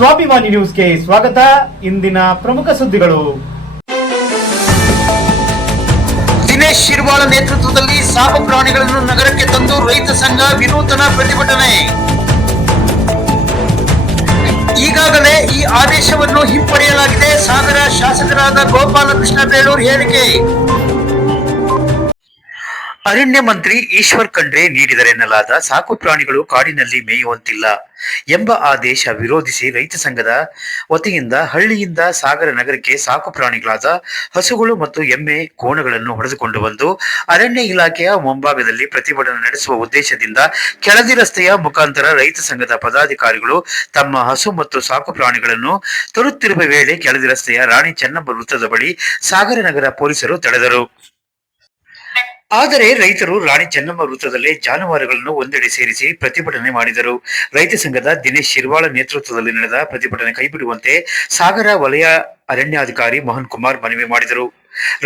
ಸ್ವಾಭಿಮಾನಿ ನ್ಯೂಸ್ಗೆ ಸ್ವಾಗತ. ಇಂದಿನ ಪ್ರಮುಖ ಸುದ್ದಿಗಳು. ದಿನೇಶ್ ಶಿರ್ವಾಳ ನೇತೃತ್ವದಲ್ಲಿ ಸಾಕು ಪ್ರಾಣಿಗಳನ್ನು ನಗರಕ್ಕೆ ತಂದು ರೈತ ಸಂಘ ವಿನೂತನ ಪ್ರತಿಭಟನೆ. ಈಗಾಗಲೇ ಈ ಆದೇಶವನ್ನು ಹಿಂಪಡೆಯಲಾಗಿದೆ. ಸಾಗರ ಶಾಸಕರಾದ ಗೋಪಾಲಕೃಷ್ಣ ಬೇಳೂರು ಹೇಳಿಕೆ. ಅರಣ್ಯ ಮಂತ್ರಿ ಈಶ್ವರ್ ಖಂಡ್ರೆ ನೀಡಿದರೆನ್ನಲಾದ ಸಾಕು ಪ್ರಾಣಿಗಳು ಕಾಡಿನಲ್ಲಿ ಮೇಯುವಂತಿಲ್ಲ ಎಂಬ ಆದೇಶ ವಿರೋಧಿಸಿ ರೈತ ಸಂಘದ ವತಿಯಿಂದ ಹಳ್ಳಿಯಿಂದ ಸಾಗರ ನಗರಕ್ಕೆ ಸಾಕು ಪ್ರಾಣಿಗಳಾದ ಹಸುಗಳು ಮತ್ತು ಎಮ್ಮೆ ಕೋಣಗಳನ್ನು ಹೊಡೆದುಕೊಂಡು ಬಂದು ಅರಣ್ಯ ಇಲಾಖೆಯ ಮುಂಭಾಗದಲ್ಲಿ ಪ್ರತಿಭಟನೆ ನಡೆಸುವ ಉದ್ದೇಶದಿಂದ ಕೆಳದಿ ರಸ್ತೆಯ ಮುಖಾಂತರ ರೈತ ಸಂಘದ ಪದಾಧಿಕಾರಿಗಳು ತಮ್ಮ ಹಸು ಮತ್ತು ಸಾಕು ಪ್ರಾಣಿಗಳನ್ನು ತರುತ್ತಿರುವ ವೇಳೆ ಕೆಳದಿ ರಸ್ತೆಯ ರಾಣಿ ಚೆನ್ನಮ್ಮ ವೃತ್ತದ ಬಳಿ ಸಾಗರ ನಗರ ಪೊಲೀಸರು ತಡೆದರು. ಆದರೆ ರೈತರು ರಾಣಿ ಚೆನ್ನಮ್ಮ ವೃತ್ತದಲ್ಲೇ ಜಾನುವಾರುಗಳನ್ನು ಒಂದೆಡೆ ಸೇರಿಸಿ ಪ್ರತಿಭಟನೆ ಮಾಡಿದರು. ರೈತ ಸಂಘದ ದಿನೇಶ್ ಶಿರ್ವಾಳ ನೇತೃತ್ವದಲ್ಲಿ ನಡೆದ ಪ್ರತಿಭಟನೆ ಕೈಬಿಡುವಂತೆ ಸಾಗರ ವಲಯ ಅರಣ್ಯಾಧಿಕಾರಿ ಮೋಹನ್ ಕುಮಾರ್ ಮನವಿ ಮಾಡಿದರು.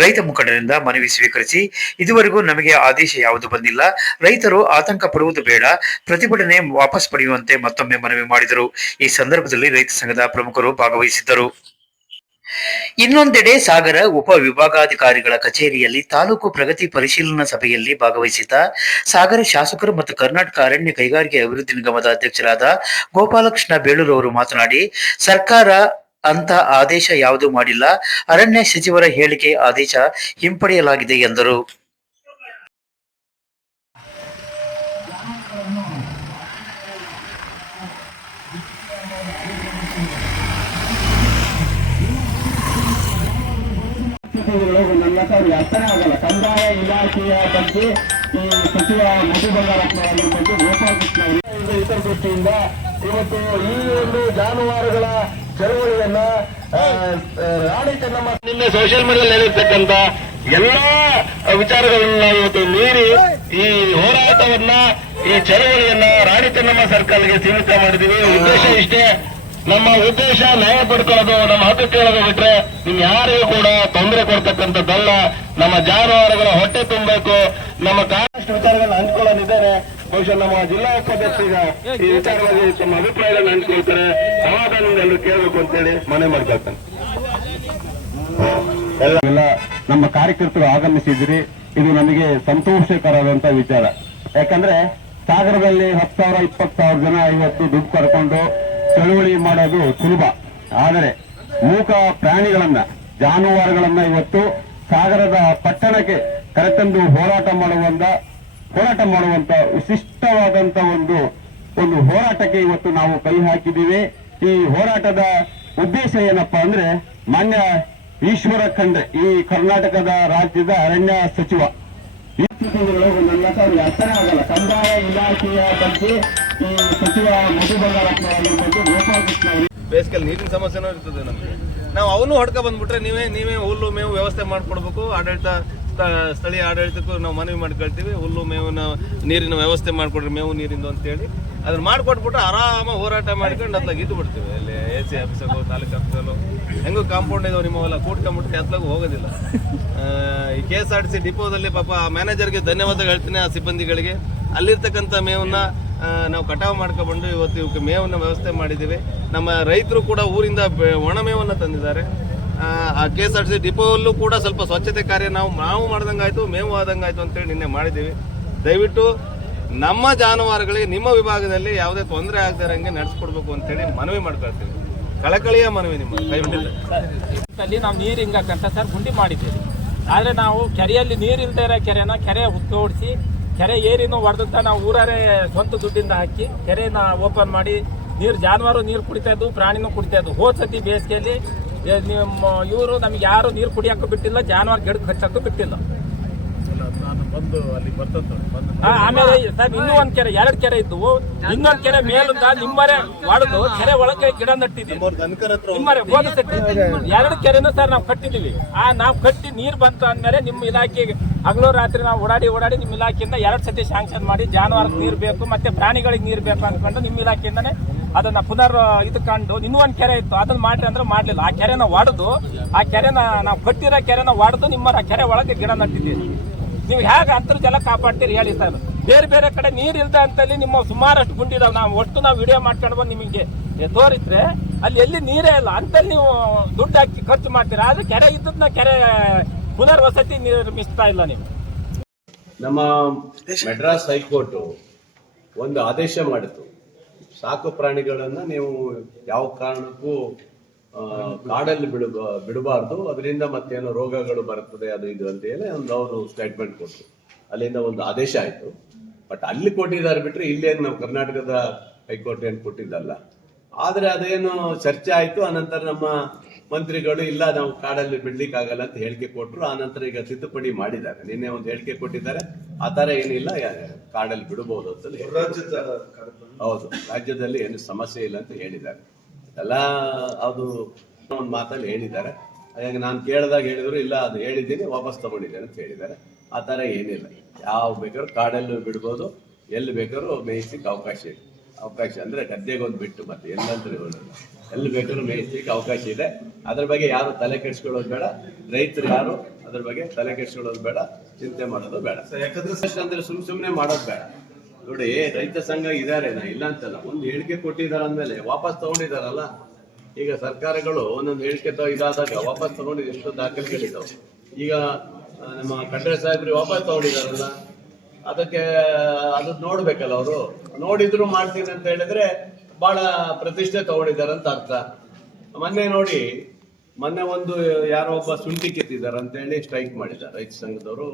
ರೈತ ಮುಖಂಡರಿಂದ ಮನವಿ ಸ್ವೀಕರಿಸಿ, ಇದುವರೆಗೂ ನಮಗೆ ಆದೇಶ ಯಾವುದು ಬಂದಿಲ್ಲ, ರೈತರು ಆತಂಕ ಪಡುವುದು ಬೇಡ, ಪ್ರತಿಭಟನೆ ವಾಪಸ್ ಪಡೆಯುವಂತೆ ಮತ್ತೊಮ್ಮೆ ಮನವಿ ಮಾಡಿದರು. ಈ ಸಂದರ್ಭದಲ್ಲಿ ರೈತ ಸಂಘದ ಪ್ರಮುಖರು ಭಾಗವಹಿಸಿದ್ದರು. ಇನ್ನೊಂದೆಡೆ ಸಾಗರ ಉಪ ವಿಭಾಗಾಧಿಕಾರಿಗಳ ಕಚೇರಿಯಲ್ಲಿ ತಾಲೂಕು ಪ್ರಗತಿ ಪರಿಶೀಲನಾ ಸಭೆಯಲ್ಲಿ ಭಾಗವಹಿಸಿದ ಸಾಗರ ಶಾಸಕರು ಮತ್ತು ಕರ್ನಾಟಕ ಅರಣ್ಯ ಕೈಗಾರಿಕೆ ಅಭಿವೃದ್ಧಿ ನಿಗಮದ ಅಧ್ಯಕ್ಷರಾದ ಗೋಪಾಲಕೃಷ್ಣ ಬೇಳೂರು ಅವರು ಮಾತನಾಡಿ, ಸರ್ಕಾರ ಅಂತ ಆದೇಶ ಯಾವುದೂ ಮಾಡಿಲ್ಲ, ಅರಣ್ಯ ಸಚಿವರ ಹೇಳಿಕೆ ಆದೇಶ ಹಿಂಪಡೆಯಲಾಗಿದೆ ಎಂದರು. ನನ್ನ ಹೆಸರು ಅರ್ಥನೇ ಆಗಲ್ಲ. ಕಂದಾಯ ಇಲಾಖೆಯ ಬಗ್ಗೆ ಈ ಸಚಿವ ಮಧು ಬಂಗಾರಪ್ಪ ಬಗ್ಗೆ ಗೋಪಾಲಕೃಷ್ಣ ಹಿತದೃಷ್ಟಿಯಿಂದ ಇವತ್ತು ಈ ಒಂದು ಜಾನುವಾರುಗಳ ಚಳವಳಿಯನ್ನ ರಾಣಿ ಚೆನ್ನಮ್ಮ ನಿನ್ನೆ ಸೋಷಿಯಲ್ ಮೀಡಿಯಾದಲ್ಲಿ ಹೇಳಿರ್ತಕ್ಕಂಥ ಎಲ್ಲಾ ವಿಚಾರಗಳನ್ನ ಇವತ್ತು ಮೀರಿ ಈ ಹೋರಾಟವನ್ನ ಈ ಚಳವಳಿಯನ್ನ ರಾಣಿ ಚೆನ್ನಮ್ಮ ಸರ್ಕಲ್ಗೆ ಸೀಮಿತ ಮಾಡಿದೀವಿ. ಉದ್ದೇಶ ಇಷ್ಟೇ, ನಮ್ಮ ಉದ್ದೇಶ ನ್ಯಾಯ ಪಡ್ಕೊಳ್ಳೋದು, ನಮ್ಮ ಹಕ್ಕು ಕೇಳೋದು ಬಿಟ್ರೆ ನಿಮ್ ಯಾರಿಗೂ ಕೂಡ ತೊಂದರೆ ಕೊಡ್ತಕ್ಕಂಥದ್ದಲ್ಲ. ನಮ್ಮ ಜಾನುವಾರುಗಳ ಹೊಟ್ಟೆ ತುಂಬಬೇಕು, ನಮ್ಮ ಕಾನೂನು ವಿಚಾರಗಳನ್ನ ಹಂಚ್ಕೊಳ್ಳೋದಿದ್ದಾರೆ. ಬಹುಶಃ ನಮ್ಮ ಜಿಲ್ಲಾ ಉಪಾಧ್ಯಕ್ಷ ಈ ವಿಚಾರವಾಗಿ ತಮ್ಮ ಅಭಿಪ್ರಾಯಗಳನ್ನ ಹಂಚ್ಕೊಳ್ತಾರೆ. ಸಮಾಧಾನದಿಂದ ಎಲ್ಲರೂ ಕೇಳಬೇಕು ಅಂತೇಳಿ ಮನವಿ ಮಾಡ್ಕೊಳ್ತಾನೆ. ಎಲ್ಲ ನಮ್ಮ ಕಾರ್ಯಕರ್ತರು ಆಗಮಿಸಿದ್ರಿ, ಇದು ನಮಗೆ ಸಂತೋಷಕರವಾದಂತ ವಿಚಾರ. ಯಾಕಂದ್ರೆ ಸಾಗರದಲ್ಲಿ 10,000 20,000 ಜನ ಇವತ್ತು ದುಡ್ಡು ಕರ್ಕೊಂಡು ಚಳುವಳಿ ಮಾಡೋದು ಸುಲಭ. ಆದರೆ ಮೂಕ ಪ್ರಾಣಿಗಳನ್ನ, ಜಾನುವಾರುಗಳನ್ನ ಇವತ್ತು ಸಾಗರದ ಪಟ್ಟಣಕ್ಕೆ ಕರೆತಂದು ಹೋರಾಟ ಮಾಡುವಂತ ವಿಶಿಷ್ಟವಾದಂತ ಒಂದು ಹೋರಾಟಕ್ಕೆ ಇವತ್ತು ನಾವು ಕೈ ಹಾಕಿದ್ದೀವಿ. ಈ ಹೋರಾಟದ ಉದ್ದೇಶ ಏನಪ್ಪಾ ಅಂದ್ರೆ, ಮಾನ್ಯ ಈಶ್ವರ ಖಂಡ್ರೆ, ಈ ಕರ್ನಾಟಕದ ರಾಜ್ಯದ ಅರಣ್ಯ ಸಚಿವ, ನನ್ನ ಹೆಸರು ಅರ್ಥನೇ ಆಗಲ್ಲ. ಕಂದಾಯ ಇಲಾಖೆಯ ಬಗ್ಗೆ ಈ ಸಚಿವ ಮಧು ಬಂಗಾರಪ್ಪ ಬಗ್ಗೆ ಗೋಪಾಲಕೃಷ್ಣ ಬೇಸಿಗೆಯಲ್ಲಿ ನೀರಿನ ಸಮಸ್ಯೆನೂ ಇರ್ತದೆ ನಮಗೆ. ನಾವು ಅವನು ಹೊಡ್ಕ ಬಂದ್ಬಿಟ್ರೆ ನೀವೇ ಹುಲ್ಲು ಮೇವು ವ್ಯವಸ್ಥೆ ಮಾಡ್ಕೊಡ್ಬೇಕು. ಸ್ಥಳೀಯ ಆಡಳಿತಕ್ಕೂ ನಾವು ಮನವಿ ಮಾಡ್ಕೊಳ್ತೀವಿ, ಹುಲ್ಲು ಮೇವಿನ ನೀರಿನ ವ್ಯವಸ್ಥೆ ಮಾಡ್ಕೊಡ್ರಿ, ಮೇವು ನೀರಿಂದು ಅಂತೇಳಿ ಅದನ್ನ ಮಾಡ್ಕೊಟ್ಬಿಟ್ರೆ ಆರಾಮ ಹೋರಾಟ ಮಾಡ್ಕೊಂಡು ಅತ್ಲಾಗ ಇದ್ದು ಬಿಡ್ತೀವಿ. ಅಲ್ಲಿ AC ಆಫೀಸಲ್ಲೋ ತಾಲೂಕು ಆಫೀಸಲ್ಲೋ ಹೆಂಗೂ ಕಾಂಪೌಂಡ್ ಇದಾವೆ ನಿಮ್ಮವೆಲ್ಲ ಕೂಡ್ಕೊಂಡ್ಬಿಟ್ಟು ಅತ್ಲಾಗೂ ಹೋಗೋದಿಲ್ಲ. ಈ KSRTC ಡಿಪೋದಲ್ಲಿ ಪಾಪ ಮ್ಯಾನೇಜರ್ಗೆ ಧನ್ಯವಾದ ಹೇಳ್ತೀನಿ, ಆ ಸಿಬ್ಬಂದಿಗಳಿಗೆ. ಅಲ್ಲಿರ್ತಕ್ಕಂಥ ಮೇವನ್ನ ನಾವು ಕಟಾವು ಮಾಡ್ಕೊಂಡು ಇವತ್ತು ಇವಕ್ಕೆ ಮೇವನ್ನ ವ್ಯವಸ್ಥೆ ಮಾಡಿದ್ದೀವಿ. ನಮ್ಮ ರೈತರು ಕೂಡ ಊರಿಂದ ಒಣ ಮೇವನ್ನು ತಂದಿದ್ದಾರೆ. ಆ KSRTC ಡಿಪೋಲ್ಲೂ ಕೂಡ ಸ್ವಲ್ಪ ಸ್ವಚ್ಛತೆ ಕಾರ್ಯ ನಾವು ಮಾಡ್ದಂಗಾಯ್ತು, ಮೇವು ಆದಂಗಾಯ್ತು ಅಂತೇಳಿ ನಿನ್ನೆ ಮಾಡಿದ್ದೀವಿ. ದಯವಿಟ್ಟು ನಮ್ಮ ಜಾನುವಾರುಗಳಿಗೆ ನಿಮ್ಮ ವಿಭಾಗದಲ್ಲಿ ಯಾವುದೇ ತೊಂದರೆ ಆಗದೆ ಇರಂಗೆ ನಡೆಸ್ಕೊಡ್ಬೇಕು ಅಂತೇಳಿ ಮನವಿ ಮಾಡ್ಕೊಳ್ತೀವಿ. ಕಳಕಳಿಯ ಮನವಿ ನಿಮ್ಮ ಕೈ ಬಿಟ್ಟಿಲ್ಲ. ನಾವು ನೀರು ಹಿಂಗಕ್ಕಂತ ಸರ್ ಗುಂಡಿ ಮಾಡಿದ್ದೀವಿ. ಆದರೆ ನಾವು ಕೆರೆಯಲ್ಲಿ ನೀರು ಇಲ್ಲದೆ ಇರೋ ಕೆರೆ ತೋಡಿಸಿ ಕೆರೆ ಏರಿನೂ ಹೊಡೆದಂತ ನಾವು ಊರೇ ಸ್ವಂತ ದುಡ್ಡಿಂದ ಹಾಕಿ ಕೆರೆನ ಓಪನ್ ಮಾಡಿ ಜಾನುವಾರು ನೀರು ಕುಡಿತಾ ಇದ್ವು, ಪ್ರಾಣಿನೂ ಕುಡಿತಾ ಇದ್ವು. ಹೋದ ಸತಿ ಬೇಸಿಗೆಯಲ್ಲಿ ಇವರು ನಮಗೆ ಯಾರು ನೀರು ಕುಡಿಯೋಕ್ಕೂ ಬಿಟ್ಟಿಲ್ಲ, ಜಾನುವಾರು ಗಿಡಕ್ಕೆ ಹಚ್ಚಕ್ಕೂ ಬಿಟ್ಟಿಲ್ಲ. ಆಮೇಲೆ ಸರ್ ಇನ್ನೂ ಒಂದ್ ಕೆರೆ, 2 ಕೆರೆ ಇದ್ವು. ಇನ್ನೊಂದ್ ಕೆರೆ ಮೇಲಿಂದ ನಿಮ್ಮರೆ ಹೊಡೆದು ಕೆರೆ ಒಳಗೆ ಗಿಡ ನಟ್ಟಿದ್ದೀವಿ. ನಿಮ್ಮರೆ ಹೋದ ಸತಿ 2 ಕೆರೆನೂ ಸರ್ ನಾವು ಕಟ್ಟಿದೀವಿ. ನಾವು ಕಟ್ಟಿ ನೀರು ಬಂತು ಅಂದ್ಮೇಲೆ ನಿಮ್ಮ ಇಲಾಖೆಗೆ ಹಗಲು ರಾತ್ರಿ ನಾವು ಓಡಾಡಿ ನಿಮ್ಮ ಇಲಾಖೆಯಿಂದ 2 ಸತಿ ಶಾಂಕ್ಷನ್ ಮಾಡಿ ಜಾನುವಾರಿಗೆ ನೀರು ಬೇಕು ಮತ್ತೆ ಪ್ರಾಣಿಗಳಿಗೆ ನೀರು ಬೇಕು ಅನ್ಕೊಂಡು ನಿಮ್ಮ ಇಲಾಖೆಯಿಂದಾನೆ ಅದನ್ನ ಪುನರ್ ಕಂಡು ಇನ್ನೂ ಒಂದ್ ಕೆರೆ ಇತ್ತು, ಅದನ್ನ ಮಾಡ್ರಿ ಅಂದ್ರೆ ಮಾಡ್ಲಿಲ್ಲ. ಆ ಕೆರೆನ ಹೊಡೆದು ನಾವು ಕಟ್ಟಿರೋ ಕೆರೆನ ಹೊಡೆದು ನಿಮ್ಮರ ಕೆರೆ ಒಳಗೆ ಗಿಡ ನಟ್ಟಿದ್ದೀವಿ. ನೀವು ಹೇಗೆ ಅಂತರ್ಜಲ ಕಾಪಾಡ್ತೀರಿ ಹೇಳಿ ಸರ್? ಬೇರೆ ಬೇರೆ ಕಡೆ ನೀರು ಇಲ್ದ ಅಂತಲ್ಲಿ ನಿಮ್ಮ ಸುಮಾರಷ್ಟು ಗುಂಡಿದಾವೆ. ನಾವು ವಿಡಿಯೋ ಮಾಡ್ಕೊಂಡು ಬಂದು ನಿಮಗೆ ತೋರಿದ್ರೆ ಅಲ್ಲಿ ಎಲ್ಲಿ ನೀರೇ ಇಲ್ಲ ಅಂತಲ್ಲಿ ನೀವು ದುಡ್ಡು ಹಾಕಿ ಖರ್ಚು ಮಾಡ್ತೀರಾ, ಆದ್ರೆ ಕೆರೆ ಇದ್ದದನ್ನ ಕೆರೆ ಪುನರ್ವಸತಿ ನಿರ್ಮಿಸ್ತಾ ಇಲ್ಲ ನೀವು. ನಮ್ಮ ಮೆಡ್ರಾಸ್ ಹೈಕೋರ್ಟ್ ಒಂದು ಆದೇಶ ಮಾಡಿತು, ಸಾಕು ಪ್ರಾಣಿಗಳನ್ನ ನೀವು ಯಾವ ಕಾರಣಕ್ಕೂ ಕಾಡಲ್ಲಿ ಬಿಡಬಾರ್ದು, ಅದರಿಂದ ಮತ್ತೇನೋ ರೋಗಗಳು ಬರ್ತದೆ ಅದು ಇದು ಅಂತ ಹೇಳಿ ಅವರು ಸ್ಟೇಟ್ಮೆಂಟ್ ಕೊಟ್ಟರು. ಅಲ್ಲಿಂದ ಒಂದು ಆದೇಶ ಆಯ್ತು. ಬಟ್ ಅಲ್ಲಿ ಕೊಟ್ಟಿದ್ದಾರೆ ಬಿಟ್ರೆ ಇಲ್ಲೇನು ನಾವು ಕರ್ನಾಟಕದ ಹೈಕೋರ್ಟ್ ಏನು ಕೊಟ್ಟಿದ್ದಲ್ಲ. ಆದ್ರೆ ಅದೇನು ಚರ್ಚೆ ಆಯ್ತು. ಆನಂತರ ನಮ್ಮ ಮಂತ್ರಿಗಳು ಇಲ್ಲ ನಾವು ಕಾಡಲ್ಲಿ ಬಿಡ್ಲಿಕ್ಕೆ ಆಗಲ್ಲ ಅಂತ ಹೇಳಿಕೆ ಕೊಟ್ಟರು. ಆನಂತರ ಈಗ ತಿದ್ದುಪಡಿ ಮಾಡಿದ್ದಾರೆ. ನಿನ್ನೆ ಒಂದು ಹೇಳಿಕೆ ಕೊಟ್ಟಿದ್ದಾರೆ, ಆ ತರ ಏನಿಲ್ಲ, ಕಾಡಲ್ಲಿ ಬಿಡಬಹುದು ಅಂತ. ಹೌದು, ರಾಜ್ಯದಲ್ಲಿ ಏನು ಸಮಸ್ಯೆ ಇಲ್ಲ ಅಂತ ಹೇಳಿದ್ದಾರೆ. ಎಲ್ಲ ಅದು ಒಂದು ಮಾತಲ್ಲಿ ಹೇಳಿದ್ದಾರೆ. ಹಾಗಾಗಿ ನಾನು ಕೇಳಿದಾಗ ಹೇಳಿದ್ರು ಇಲ್ಲ ಅದು ಹೇಳಿದ್ದೀನಿ ವಾಪಸ್ ತಗೊಂಡಿದ್ದೇನೆ ಅಂತ ಹೇಳಿದ್ದಾರೆ. ಆ ತರ ಏನಿಲ್ಲ, ಯಾವ ಬೇಕಾದ್ರೂ ಕಾಡಲ್ಲೂ ಬಿಡ್ಬೋದು, ಎಲ್ಲಿ ಬೇಕಾದ್ರೂ ಮೇಯಿಸ್ಲಿಕ್ಕೆ ಅವಕಾಶ ಅಂದ್ರೆ ಗದ್ದೆಗೊಂದು ಬಿಟ್ಟು ಮತ್ತೆ ಎಲ್ಲಂತ ಎಲ್ಲಿ ಬೇಕಾದ್ರೂ ಮೇಯಿಸ್ಲಿಕ್ಕೆ ಅವಕಾಶ ಇದೆ. ಅದ್ರ ಬಗ್ಗೆ ಯಾರು ತಲೆ ಕೆಡಿಸ್ಕೊಳ್ಳೋದು ಬೇಡ. ರೈತರು ಯಾರು ಅದ್ರ ಬಗ್ಗೆ ತಲೆ ಕೆಡಿಸ್ಕೊಳ್ಳೋದು ಬೇಡ, ಚಿಂತೆ ಮಾಡೋದು ಬೇಡ. ಅಂದ್ರೆ ಸುಮ್ನೆ ಮಾಡೋದು ಬೇಡ. ನೋಡಿ, ರೈತ ಸಂಘ ಇದಾರೆ, ಇಲ್ಲ ಅಂತಲ್ಲ, ಒಂದು ಹೇಳಿಕೆ ಕೊಟ್ಟಿದ್ದಾರೆ ಅಂದ್ಮೇಲೆ ವಾಪಸ್ ತಗೊಂಡಿದಾರಲ್ಲ. ಈಗ ಸರ್ಕಾರಗಳು ಒಂದೊಂದು ಹೇಳಿಕೆ ಇದಾದಾಗ ವಾಪಸ್ ತಗೊಂಡಿದ್ದು ಎಷ್ಟು ದಾಖಲೆಗಳಿದಾವೆ. ಈಗ ನಮ್ಮ ಖಂಡ್ರೆ ಸಾಹೇಬ್ರಿ ವಾಪಸ್ ತಗೊಂಡಿದಾರಲ್ಲ, ಅದಕ್ಕೆ ಅದು ನೋಡ್ಬೇಕಲ್ಲ. ಅವರು ನೋಡಿದ್ರು ಮಾಡ್ತೀನಿ ಅಂತ ಹೇಳಿದ್ರೆ ಬಹಳ ಪ್ರತಿಷ್ಠೆ ತಗೊಂಡಿದ್ದಾರೆ ಅಂತ ಅರ್ಥ. ಮೊನ್ನೆ ಒಂದು ಯಾರೋ ಒಬ್ಬ ಶುಂಠಿ ಕಿತ್ತಿದ್ದಾರೆ ಅಂತ ಹೇಳಿ ಸ್ಟ್ರೈಕ್ ಮಾಡಿದ್ದಾರೆ ರೈತ ಸಂಘದವರು.